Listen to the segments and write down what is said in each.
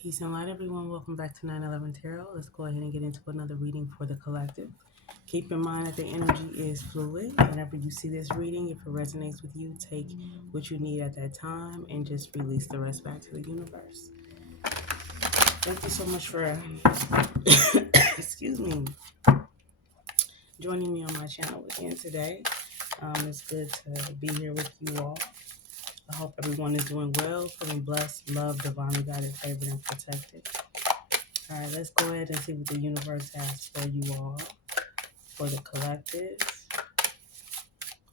Peace and light, everyone. Welcome back to 911 Tarot. Let's go ahead and get into another reading for the collective. Keep in mind that the energy is fluid. Whenever you see this reading, if it resonates with you, take what you need at that time and just release the rest back to the universe. Thank you so much for, excuse me, joining me on my channel again today. It's good to be here with you all. I hope everyone is doing well, feeling blessed, loved, divinely guided, favored, and protected. All right, let's go ahead and see what the universe has for you all, for the collective.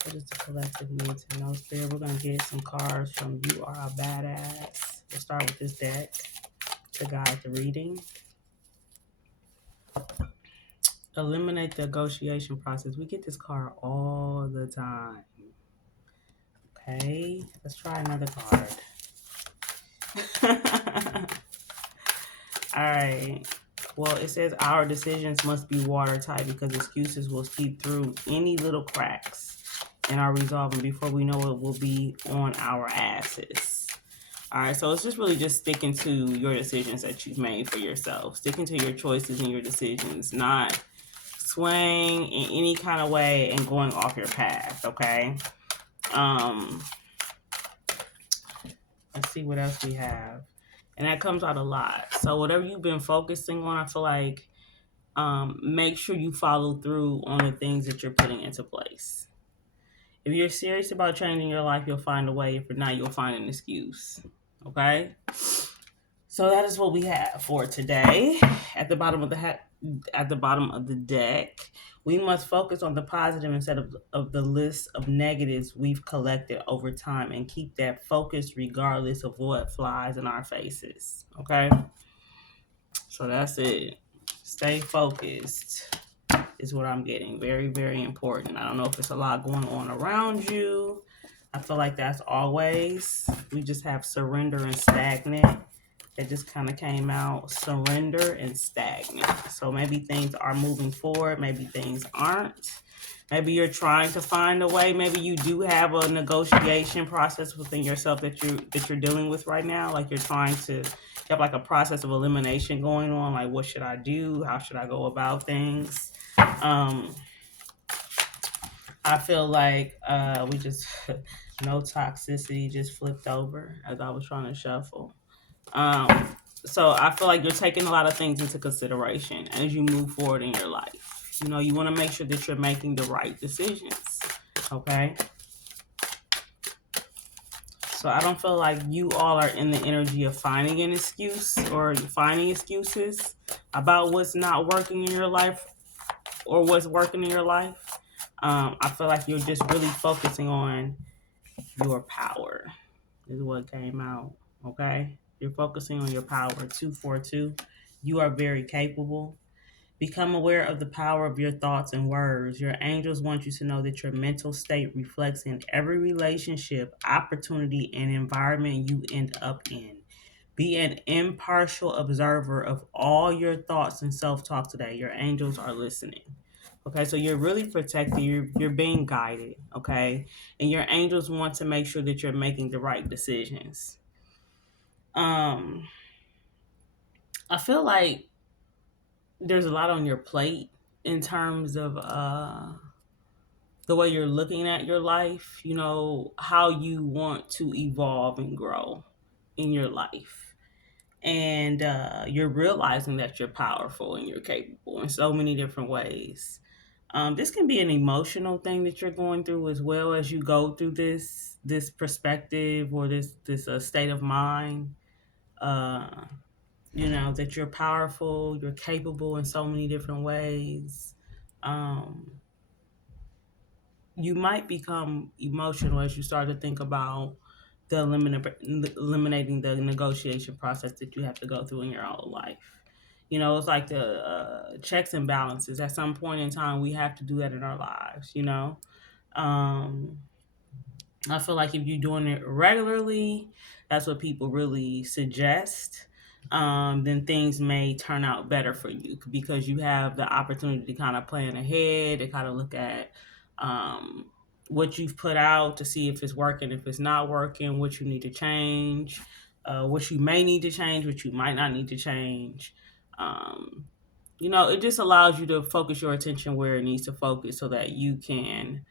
What does the collective need to know? Spirit, we're going to get some cards from You Are a Badass. We'll start with this deck to guide the reading. Eliminate the negotiation process. We get this card all the time. Okay, let's try another card. All right. Well, it says our decisions must be watertight because excuses will seep through any little cracks in our resolve, and before we know it, we'll be on our asses. All right, so it's just really just sticking to your decisions that you've made for yourself, sticking to your choices and your decisions, not swaying in any kind of way and going off your path. Okay. Let's see what else we have. And that comes out a lot. So whatever you've been focusing on, I feel like make sure you follow through on the things that you're putting into place. If you're serious about changing your life, you'll find a way. If you're not, you'll find an excuse. Okay? So that is what we have for today. At the bottom of the deck, we must focus on the positive instead of the list of negatives we've collected over time and keep that focus regardless of what flies in our faces. Okay? So that's it. Stay focused is what I'm getting. Very, very important. I don't know if it's a lot going on around you. I feel like that's always. We just have surrender and stagnant. It just kind of came out. Surrender and stagnant. So maybe things are moving forward. Maybe things aren't. Maybe you're trying to find a way. Maybe you do have a negotiation process within yourself that you're dealing with right now. Like you're trying to have like a process of elimination going on. Like what should I do? How should I go about things? I feel like we just no toxicity just flipped over as I was trying to shuffle. So I feel like you're taking a lot of things into consideration as you move forward in your life. You know, you want to make sure that you're making the right decisions. Okay. So I don't feel like you all are in the energy of finding an excuse or finding excuses about what's not working in your life or what's working in your life. I feel like you're just really focusing on your power is what came out. Okay. You're focusing on your power. 242. You are very capable. Become aware of the power of your thoughts and words. Your angels want you to know that your mental state reflects in every relationship, opportunity, and environment you end up in. Be an impartial observer of all your thoughts and self-talk today. Your angels are listening. Okay, so you're really protected. You're being guided. Okay, and your angels want to make sure that you're making the right decisions. Um, I feel like there's a lot on your plate in terms of the way you're looking at your life, you know, how you want to evolve and grow in your life. And you're realizing that you're powerful and you're capable in so many different ways. This can be an emotional thing that you're going through as well as you go through this perspective or this state of mind. Uh, you know that you're powerful, you're capable in so many different ways. Um, you might become emotional as you start to think about the eliminating the negotiation process that you have to go through in your own life. You know, it's like the checks and balances. At some point in time, we have to do that in our lives. You know, um, I feel like if you're doing it regularly, that's what people really suggest. Then things may turn out better for you because you have the opportunity to kind of plan ahead, to kind of look at um, what you've put out to see if it's working, if it's not working, what you need to change. what you may need to change, what you might not need to change. It just allows you to focus your attention where it needs to focus so that you can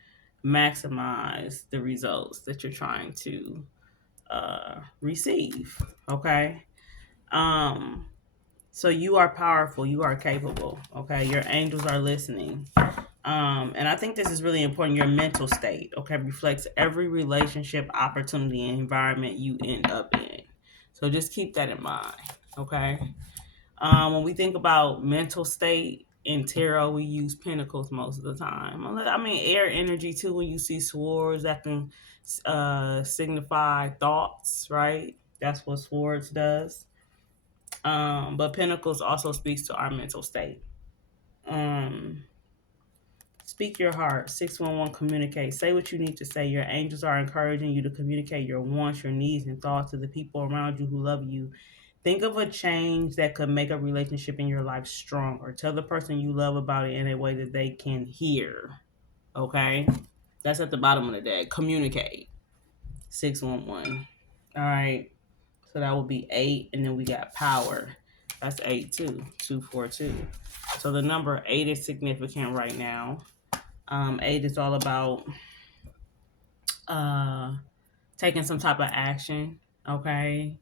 maximize the results that you're trying to receive. Okay. So you are powerful. You are capable. Okay. Your angels are listening. And I think this is really important. Your mental state, okay, reflects every relationship, opportunity, and environment you end up in. So just keep that in mind, okay? When we think about mental state in tarot, we use pentacles most of the time. I mean, air energy too. When you see swords, that can signify thoughts, right? That's what swords does. But pentacles also speaks to our mental state. Speak your heart. 611, communicate. Say what you need to say. Your angels are encouraging you to communicate your wants, your needs, and thoughts to the people around you who love you. Think of a change that could make a relationship in your life stronger. Tell the person you love about it in a way that they can hear. Okay? That's at the bottom of the deck. Communicate. 611. All right. So that will be 8. And then we got power. That's 8 too. 242. So the number 8 is significant right now. 8 is all about taking some type of action. Okay.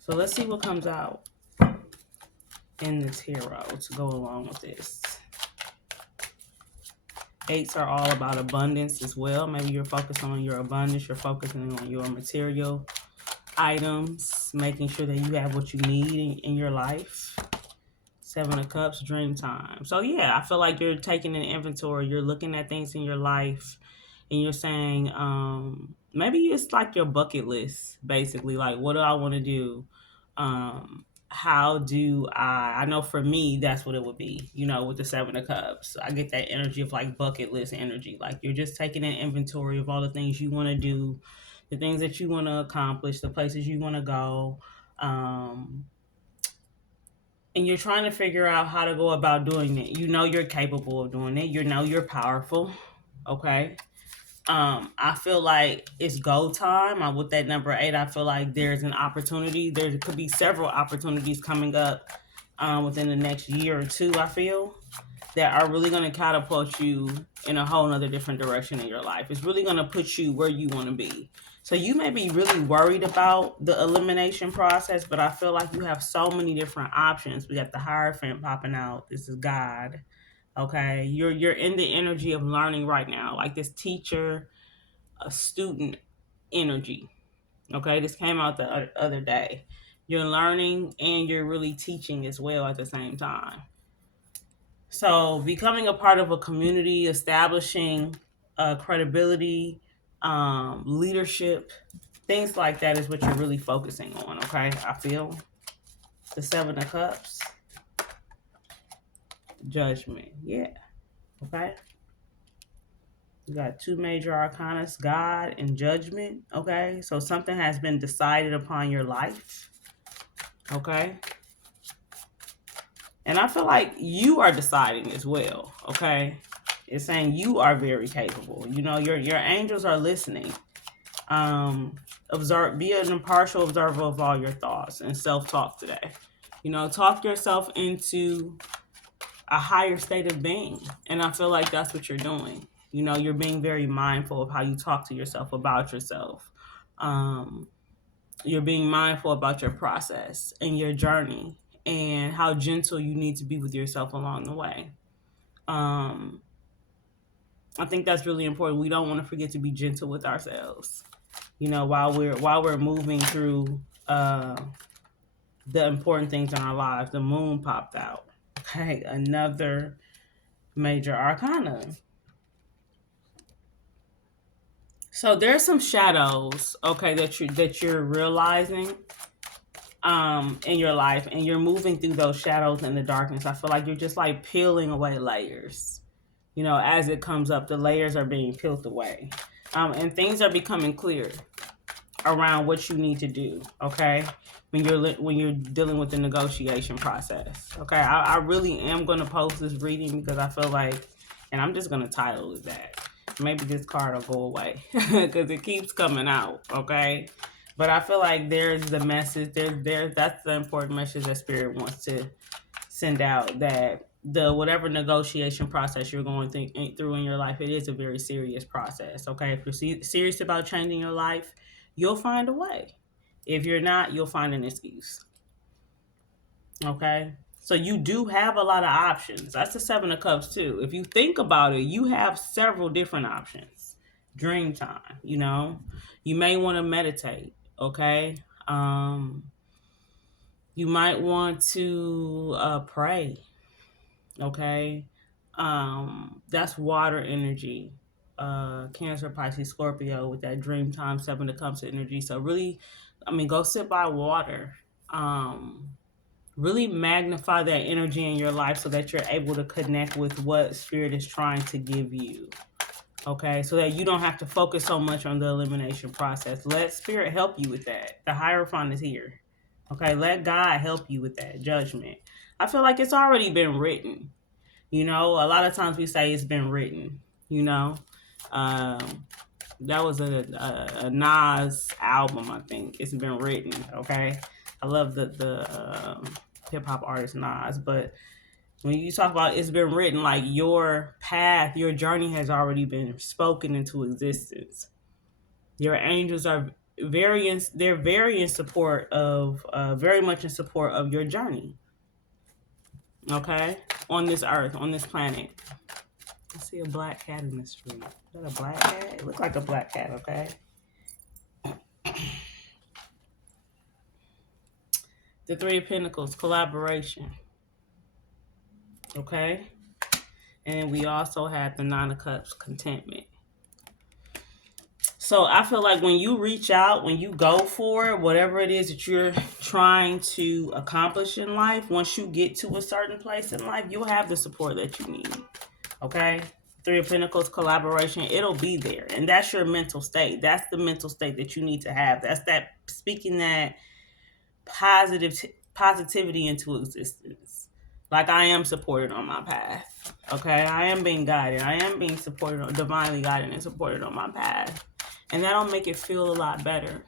So let's see what comes out in the tarot to go along with this. 8s are all about abundance as well. Maybe you're focused on your abundance. You're focusing on your material items, making sure that you have what you need in your life. 7 of Cups, dream time. So yeah, I feel like you're taking an inventory. You're looking at things in your life and you're saying, maybe it's like your bucket list, basically. Like, what do I want to do? How do I know for me, that's what it would be, with the 7 of Cups. I get that energy of like bucket list energy. Like you're just taking an inventory of all the things you want to do, the things that you want to accomplish, the places you want to go. And you're trying to figure out how to go about doing it. You're capable of doing it. You're powerful. Okay. I feel like it's go time. With that number 8, I feel like there's an opportunity. There could be several opportunities coming up within the next year or two, I feel, that are really going to catapult you in a whole nother different direction in your life. It's really going to put you where you want to be. So you may be really worried about the elimination process, but I feel like you have so many different options. We got the Hierophant popping out. This is God. Okay. You're in the energy of learning right now, like this teacher, a student energy. Okay. This came out the other day. You're learning and you're really teaching as well at the same time. So becoming a part of a community, establishing credibility, leadership, things like that is what you're really focusing on, okay? I feel. The 7 of Cups. Judgment. Yeah. Okay. You got 2 major arcana, God and Judgment, okay? So something has been decided upon your life, okay? And I feel like you are deciding as well, okay? It's saying you are very capable. Your angels are listening. Be an impartial observer of all your thoughts and self-talk today. Talk yourself into a higher state of being. And I feel like that's what you're doing. You're being very mindful of how you talk to yourself about yourself. You're being mindful about your process and your journey and how gentle you need to be with yourself along the way. I think that's really important. We don't want to forget to be gentle with ourselves, while we're moving through the important things in our lives. The moon popped out. Okay, another major arcana. So there's some shadows, okay, that you're realizing in your life, and you're moving through those shadows in the darkness. I feel like you're just like peeling away layers. As it comes up, the layers are being peeled away. And things are becoming clear around what you need to do, okay? When you're dealing with the negotiation process, okay? I really am going to post this reading because I feel like, and I'm just going to title it that, maybe this card will go away because it keeps coming out, okay? But I feel like there's the message, that's the important message that Spirit wants to send out, that the whatever negotiation process you're going through in your life, it is a very serious process, okay? If you're serious about changing your life, you'll find a way. If you're not, you'll find an excuse, okay? So you do have a lot of options. That's the Seven of Cups too. If you think about it, you have several different options. Dream time, you may want to meditate, okay? You might want to pray, okay? That's water energy. Cancer, Pisces, Scorpio with that dream time, Seven of Cups energy. So really, go sit by water. Really magnify that energy in your life so that you're able to connect with what Spirit is trying to give you. Okay, so that you don't have to focus so much on the elimination process. Let Spirit help you with that. The Hierophant is here. Okay, let God help you with that judgment. I feel like it's already been written. A lot of times we say it's been written. That was a Nas album, I think. It's been written. Okay, I love the hip hop artist Nas, but when you talk about it's been written, like your path, your journey has already been spoken into existence. Your angels are very in support of, very much in support of your journey. Okay, on this earth, on this planet. I see a black cat in the street. Is that a black cat? It looks like a black cat. Okay. The Three of Pentacles, collaboration. Okay. And we also have the Nine of Cups, contentment. So I feel like when you reach out, when you go for whatever it is that you're trying to accomplish in life, once you get to a certain place in life, you'll have the support that you need. Okay? Three of Pentacles, collaboration, it'll be there. And that's your mental state. That's the mental state that you need to have. That's that speaking that positivity into existence. Like, I am supported on my path. Okay? I am being guided. I am being supported, divinely guided and supported on my path. And that'll make it feel a lot better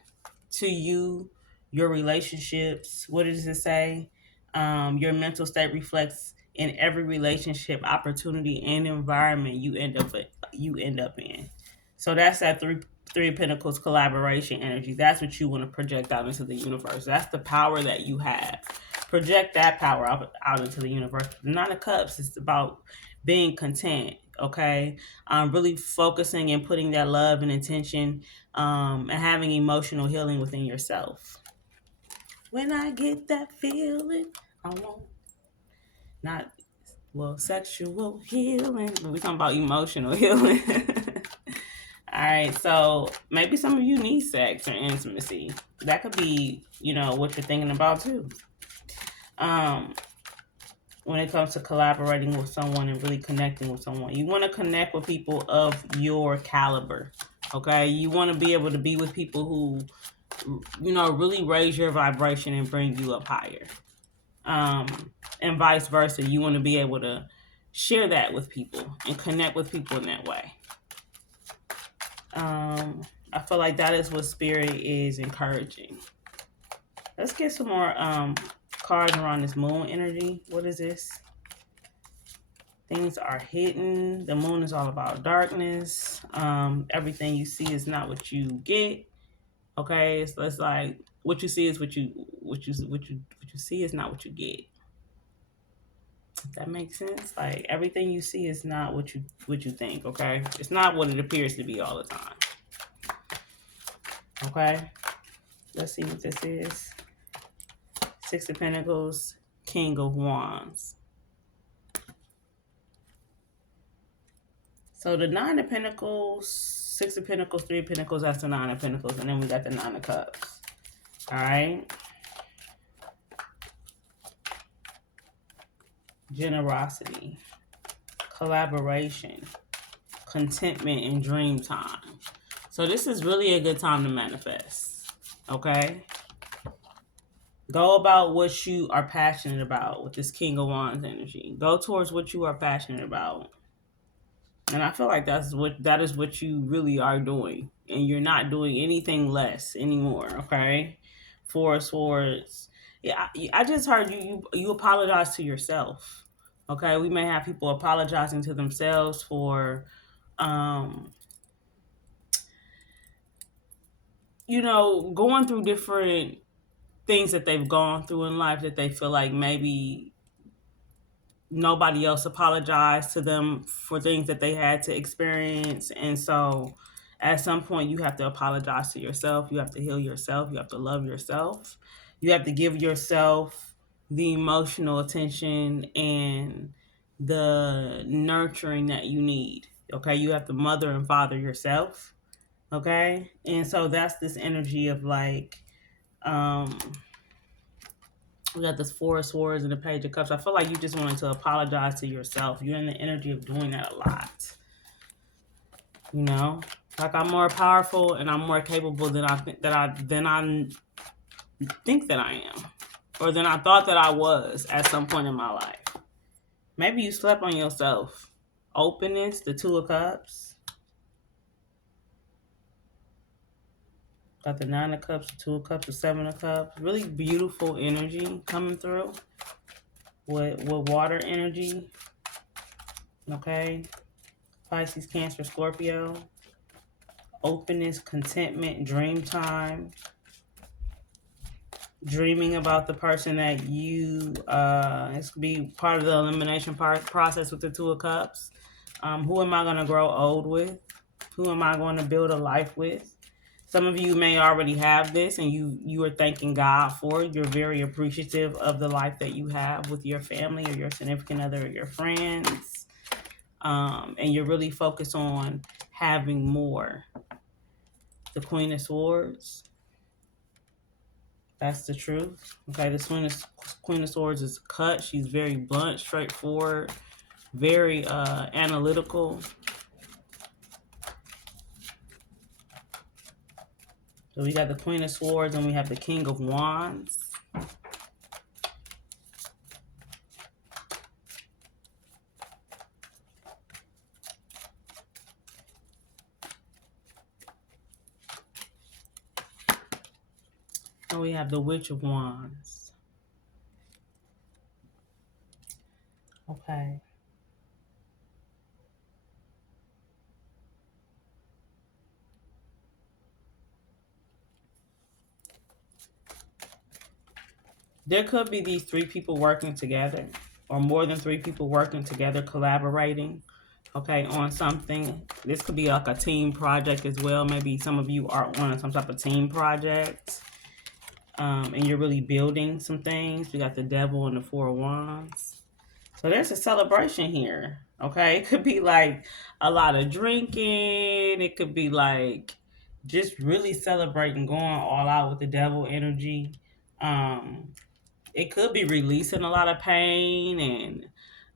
to you, your relationships. What does it say? Your mental state reflects in every relationship, opportunity, and environment you end up in. So that's that three of Pentacles collaboration energy. That's what you want to project out into the universe. That's the power that you have. Project that power out into the universe. The Nine of Cups is about being content. Okay, really focusing and putting that love and intention, and having emotional healing within yourself. When I get that feeling, I want sexual healing. We're talking about emotional healing. All right, so maybe some of you need sex or intimacy. That could be, what you're thinking about too. When it comes to collaborating with someone and really connecting with someone, you want to connect with people of your caliber. Okay, you want to be able to be with people who, really raise your vibration and bring you up higher. And vice versa. You want to be able to share that with people and connect with people in that way. I feel like that is what Spirit is encouraging. Let's get some more cards around this moon energy. What is this? Things are hidden. The moon is all about darkness. Everything you see is not what you get. Okay, so it's like what you see is what you see is not what you get. If that makes sense. Like, everything you see is not what you think. Okay, it's not what it appears to be all the time. Okay, let's see what this is. Six of Pentacles, King of Wands. So the Nine of Pentacles, Six of Pentacles, Three of Pentacles, that's the Nine of Pentacles. And then we got the Nine of Cups. All right. Generosity, collaboration, contentment, and dream time. So this is really a good time to manifest. Okay. Go about what you are passionate about with this King of Wands energy. Go towards what you are passionate about. And I feel like that is what you really are doing. And you're not doing anything less anymore, okay? Four of Swords. Yeah, I just heard you apologize to yourself. Okay? We may have people apologizing to themselves for um going through different things that they've gone through in life that they feel like maybe nobody else apologized to them for things that they had to experience. And so at some point you have to apologize to yourself. You have to heal yourself. You have to love yourself. You have to give yourself the emotional attention and the nurturing that you need. Okay. You have to mother and father yourself. Okay. And so that's this energy of like, um, we got this Four of Swords and the Page of Cups. I feel like you just wanted to apologize to yourself. You're in the energy of doing that a lot. You know, like I'm more powerful and I'm more capable than I think that I am, or than I thought that I was at some point in my life. Maybe you slept on yourself. Openness, the Two of Cups. Got the Nine of Cups, the Two of Cups, the Seven of Cups. Really beautiful energy coming through with water energy. Okay. Pisces, Cancer, Scorpio. Openness, contentment, dream time. Dreaming about the person that you, this could be part of the elimination process with the Two of Cups. Who am I going to grow old with? Who am I going to build a life with? Some of you may already have this and you are thanking God for it. You're very appreciative of the life that you have with your family or your significant other or your friends. And you're really focused on having more. The Queen of Swords. That's the truth. Okay, the Queen of Swords is cut. She's very blunt, straightforward, very analytical. So we got the Queen of Swords and we have the King of Wands. And we have the Witch of Wands. Okay. There could be these three people working together, or more than three people working together, collaborating, okay, on something. This could be like a team project as well. Maybe some of you are on some type of team project. And you're really building some things. We got the Devil and the Four of Wands. So there's a celebration here. Okay. It could be like a lot of drinking. It could be like just really celebrating, going all out with the devil energy. It could be releasing a lot of pain and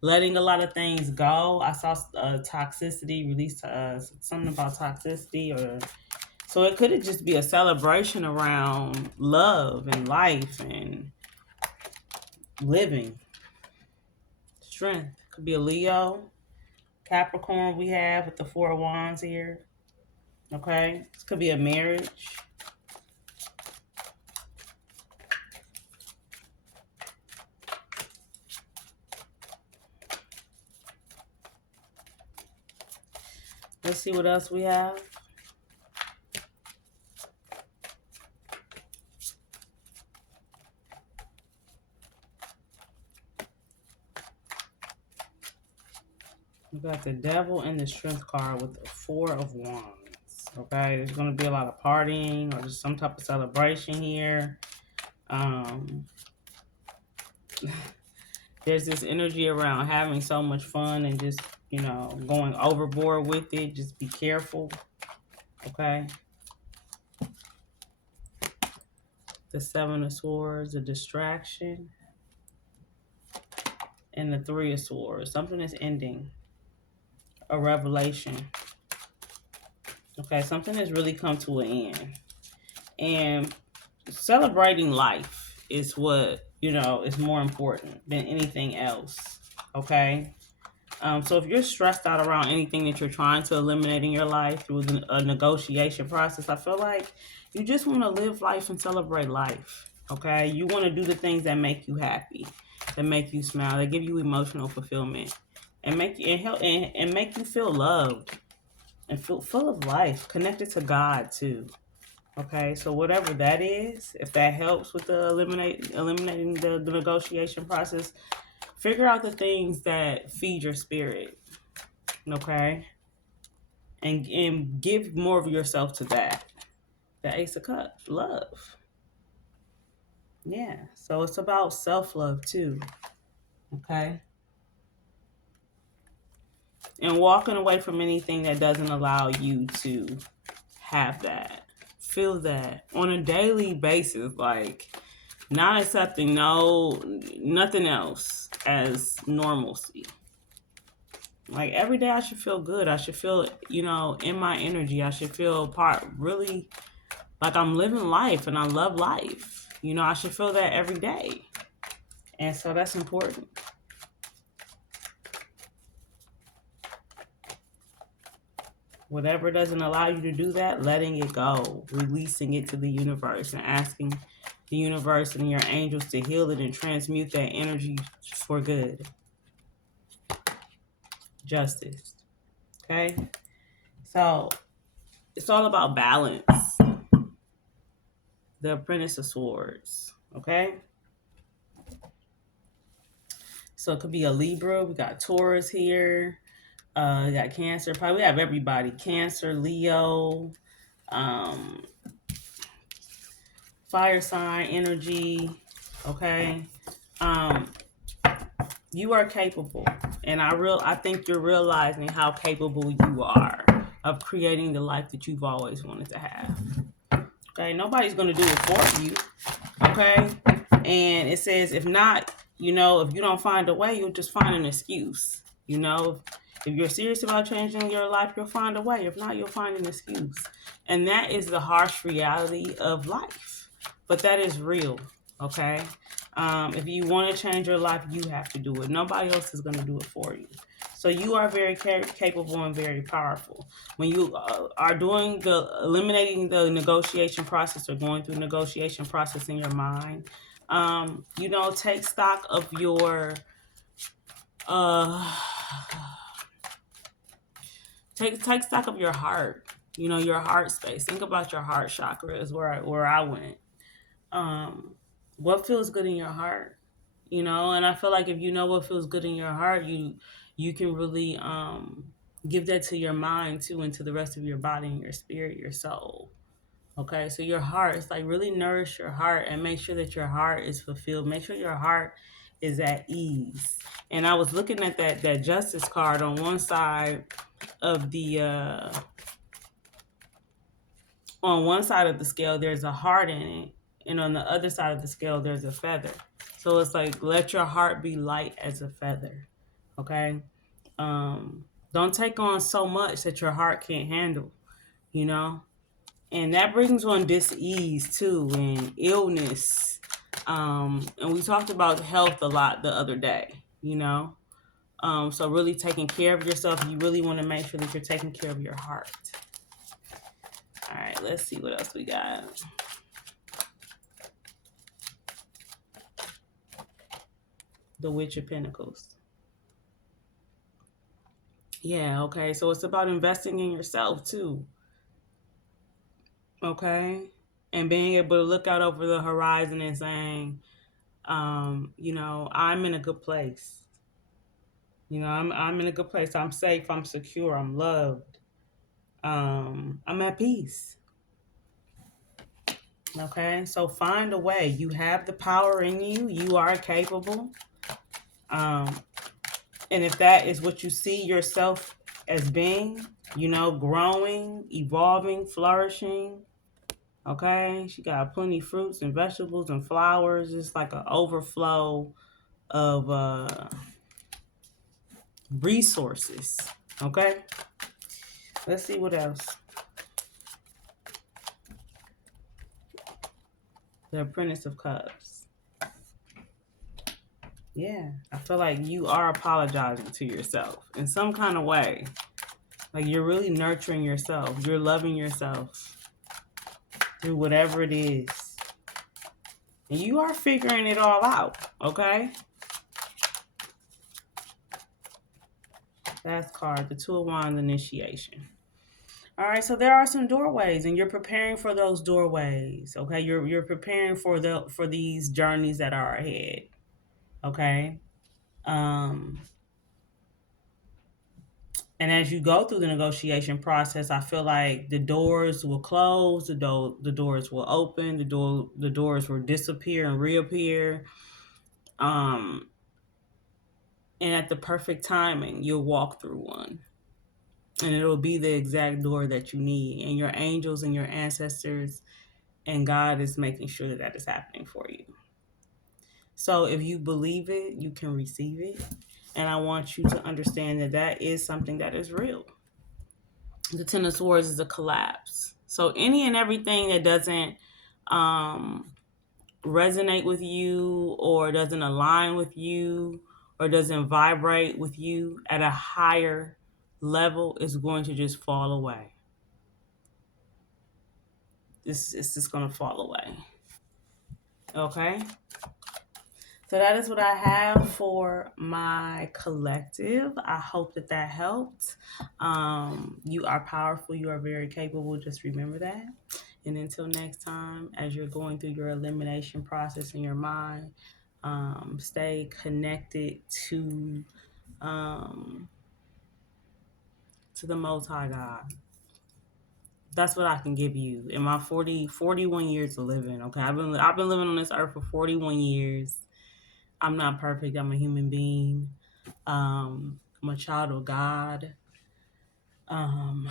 letting a lot of things go. I saw toxicity, release something about toxicity, or so it could just be a celebration around love and life and living. Strength. Could be a Leo. Capricorn we have with the Four of Wands here. Okay. This could be a marriage. Let's see what else we have. We got the Devil and the Strength card with the Four of Wands. Okay, there's going to be a lot of partying or just some type of celebration here. There's this energy around having so much fun and just, going overboard with it. Just be careful. Okay. The Seven of Swords, a distraction. And the Three of Swords. Something is ending. A revelation. Okay, something has really come to an end. And celebrating life is what, is more important than anything else. Okay? So if you're stressed out around anything that you're trying to eliminate in your life through a negotiation process, I feel like you just want to live life and celebrate life. Okay, you want to do the things that make you happy, that make you smile, that give you emotional fulfillment, and make you and help and make you feel loved and feel full of life, connected to God too. Okay, so whatever that is, if that helps with the eliminating the negotiation process, figure out the things that feed your spirit. Okay, and give more of yourself to that. The Ace of Cups, love. Yeah, so it's about self love too. Okay, and walking away from anything that doesn't allow you to have that, feel that on a daily basis, like not accepting nothing else as normalcy. Like every day I should feel good. I should feel, in my energy. I should feel really like I'm living life and I love life. I should feel that every day. And so that's important. Whatever doesn't allow you to do that, letting it go, releasing it to the universe and asking the universe and your angels to heal it and transmute that energy for good. Justice. Okay? So it's all about balance. The Apprentice of Swords. Okay? So it could be a Libra. We got Taurus here. We got Cancer. Probably we have everybody. Cancer, Leo, um, fire sign energy. Okay. You are capable. And I think you're realizing how capable you are of creating the life that you've always wanted to have. Okay. Nobody's going to do it for you. Okay. And it says, if not, if you don't find a way, you'll just find an excuse. If you're serious about changing your life, you'll find a way. If not, you'll find an excuse. And that is the harsh reality of life. But that is real, okay? If you want to change your life, you have to do it. Nobody else is going to do it for you. So you are very capable and very powerful. When you are eliminating the negotiation process or going through negotiation process in your mind, take stock of your take stock of your heart. Your heart space. Think about your heart chakra is where I went. What feels good in your heart? And I feel like if you know what feels good in your heart, you can really give that to your mind too, and to the rest of your body and your spirit, your soul. Okay, so your heart is like really nourish your heart and make sure that your heart is fulfilled. Make sure your heart is at ease. And I was looking at that justice card on one side of the scale, there's a heart in it, and on the other side of the scale, there's a feather. So it's like, let your heart be light as a feather. Okay, don't take on so much that your heart can't handle. And that brings on dis-ease too, and illness. And we talked about health a lot the other day. So really taking care of yourself. You really want to make sure that you're taking care of your heart. All right, let's see what else we got. The Witch of Pentacles. Yeah, okay. So it's about investing in yourself too. Okay? And being able to look out over the horizon and saying, I'm in a good place. I'm in a good place. I'm safe. I'm secure. I'm loved. I'm at peace. Okay? So find a way. You have the power in you. You are capable. And if that is what you see yourself as being, growing, evolving, flourishing, okay? She got plenty of fruits and vegetables and flowers. It's like an overflow of resources, okay? Let's see what else. The Apprentice of Cups. Yeah, I feel like you are apologizing to yourself in some kind of way. Like you're really nurturing yourself. You're loving yourself through whatever it is. And you are figuring it all out, okay? That's card, the Two of Wands initiation. All right, so there are some doorways, and you're preparing for those doorways. Okay, you're preparing for these journeys that are ahead. Okay, um, and as you go through the negotiation process, I feel like the doors will close, the doors will open, the doors will disappear and reappear. Um, and at the perfect timing, you'll walk through one. And it'll be the exact door that you need. And your angels and your ancestors and God is making sure that that is happening for you. So if you believe it, you can receive it. And I want you to understand that that is something that is real. The Ten of Swords is a collapse. So any and everything that doesn't resonate with you or doesn't align with you or doesn't vibrate with you at a higher level is going to just fall away. It's just going to fall away. Okay? So that is what I have for my collective. I hope that that helped. You are powerful. You are very capable. Just remember that. And until next time, as you're going through your elimination process in your mind, stay connected to the Most High God. That's what I can give you in my 41 years of living. Okay, I've been living on this earth for 41 years. I'm not perfect. I'm a human being. I'm a child of God. I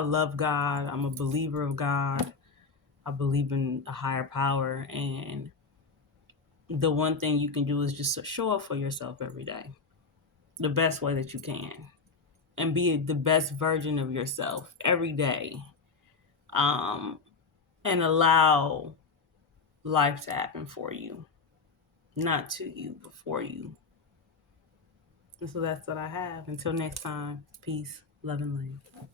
love God. I'm a believer of God. I believe in a higher power. And the one thing you can do is just show up for yourself every day, the best way that you can, and be the best version of yourself every day. And allow life to happen for you, not to you, but for you. And so that's what I have. Until next time, peace, love, and light.